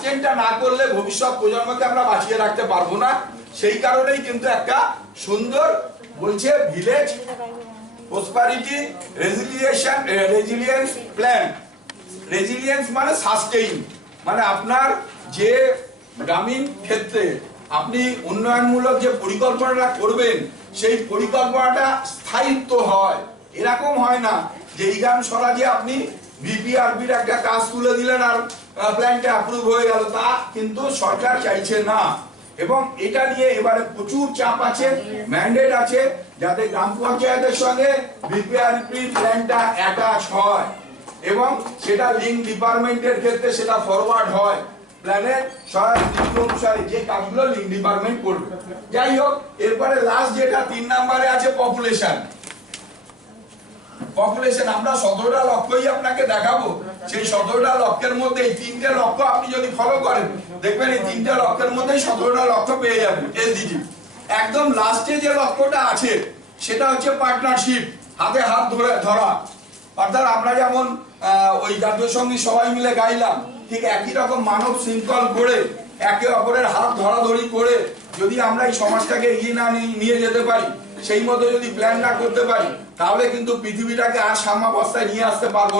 সাস্টেনটা না করলে ভবিষ্যৎ প্রজন্মকে আমরা বাঁচিয়ে রাখতে পারব না। সেই কারণেই কিন্তু একটা সুন্দর বলছে village prosperity resilience resilience plan resilience মানে সাস্টেইন মানে আপনার যে গ্রামীণ ক্ষেত্রে আপনি উন্নয়নমূলক যে পরিকল্পনাটা করবেন, সেই পরিকল্পনাটা স্থায়িত্ব হয়। এরকম হয় না যে এই গ্রাম স্বরাজে আপনি বিপিআরবির একটা কাজ তুলে দিলেন আর প্ল্যানটা অ্যাপ্রুভ হয়ে গেল। তা কিন্তু সরকার চাইছে না। এবং এটা নিয়ে এবারে প্রচুর চাপ আছে ম্যান্ডেট আছে, যাতে গ্রাম পঞ্চায়েতের সঙ্গে প্ল্যানটা অ্যাটাচ হয়। এবং সেটা লিঙ্ক ডিপার্টমেন্টের ক্ষেত্রে সেটা ফরওয়ার্ড হয়। প্ল্যানের সহায়ক অনুসারে যে কাজগুলো লিঙ্ক ডিপার্টমেন্ট করবে। যাই হোক, এরপরে লাস্ট যেটা তিন নম্বরে আছে পপুলেশন পপুলেশন আমরা সতেরোটা লক্ষ্যই আপনাকে দেখাবো। সেই সতেরোটা লক্ষ্যের মধ্যে এই তিনটে লক্ষ্য আপনি যদি ফলো করেন, দেখবেন এই তিনটে লক্ষ্যের মধ্যেই সতেরোটা লক্ষ্য পেয়ে যাবেন। এসডিজি একদম লাস্টে যে লক্ষ্যটা আছে, সেটা হচ্ছে পার্টনারশিপ হাতে হাত ধরে ধরা। অর্থাৎ আমরা যেমন ওই জাতীয় সংগীত সবাই মিলে গাইলাম, ঠিক একই রকম মানব শৃঙ্খল করে একে অপরের হাত ধরাধরি করে যদি আমরা এই সমাজটাকে এগিয়ে না নিয়ে- নিয়ে যেতে পারি সেই মতো যদি প্ল্যান না করতে পারি, তাহলে কিন্তু পৃথিবীটাকে আর সাম্যাবস্থায় নিয়ে আসতে পারব।